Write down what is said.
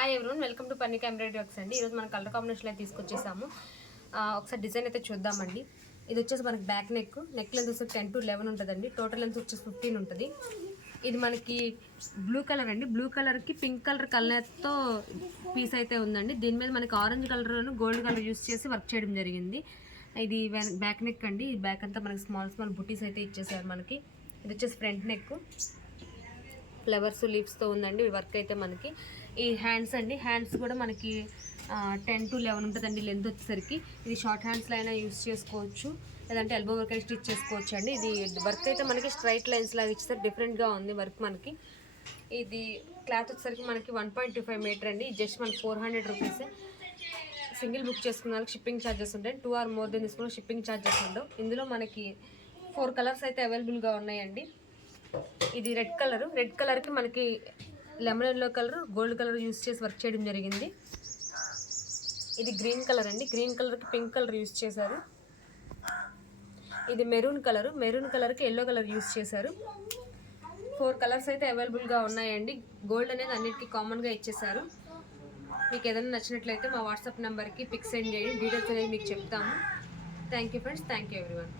Hi everyone, welcome to Parnika embroidery works అండి. ఈరోజు మనం కలర్ కాంబినేషన్ అయితే తీసుకొచ్చేసాము. ఒకసారి డిజైన్ అయితే చూద్దామండి. ఇది వచ్చేసి మనకి బ్యాక్ నెక్ లెంత్ వచ్చేసి 10 to 11 ఉంటుందండి. టోటల్ లెంత్ వచ్చేసి 15 ఉంటుంది. ఇది మనకి బ్లూ కలర్ అండి. బ్లూ కలర్కి పింక్ కలర్ కలర్తో పీస్ అయితే ఉందండి. దీని మీద మనకి orange colour gold colour use చేసి వర్క్ చేయడం జరిగింది. ఇది బ్యాక్ నెక్ అండి. ఈ బ్యాక్ అంతా మనకి స్మాల్ బుటీస్ అయితే ఇచ్చేసారు మనకి. ఇది వచ్చేసి ఫ్రంట్ నెక్ ఫ్లవర్స్ లీవ్స్తో ఉందండి వర్క్ అయితే మనకి. ఈ హ్యాండ్స్ అండి, హ్యాండ్స్ కూడా మనకి 10 to 11 ఉంటుందండి లెంత్ వచ్చేసరికి. ఇది షార్ట్ హ్యాండ్స్లో అయినా యూస్ చేసుకోవచ్చు, లేదంటే ఎల్బో వర్క్ అయితే స్టిచ్ చేసుకోవచ్చు అండి. ఇది వర్క్ అయితే మనకి స్ట్రైట్ లైన్స్ లాగా ఇచ్చేసరికి డిఫరెంట్గా ఉంది వర్క్ మనకి. ఇది క్లాత్ వచ్చేసరికి మనకి 1.25 మీటర్ అండి. జస్ట్ మనకి 400 రూపీస్. సింగిల్ బుక్ చేసుకున్న వాళ్ళకి షిప్పింగ్ ఛార్జెస్ ఉంటాయి. 2 or more దెన్ తీసుకున్న షిప్పింగ్ ఛార్జెస్ ఉండవు. ఇందులో మనకి 4 కలర్స్ అయితే అవైలబుల్గా ఉన్నాయండి. ఇది రెడ్ కలర్కి మనకి lemon yellow colour gold colour use చేసి వర్క్ చేయడం జరిగింది. ఇది గ్రీన్ కలర్ అండి. గ్రీన్ కలర్కి పింక్ కలర్ యూస్ చేశారు. ఇది మెరూన్ కలర్కి ఎల్లో కలర్ యూస్ చేశారు. 4 కలర్స్ అయితే అవైలబుల్గా ఉన్నాయండి. గోల్డ్ అనేది అన్నిటికీ కామన్గా ఇచ్చేసారు. మీకు ఏదైనా నచ్చినట్లయితే మా వాట్సాప్ నెంబర్కి పిక్స్ సెండ్ చేయండి. డీటెయిల్స్ అనేది మీకు చెప్తాము. Thank you friends, thank you everyone.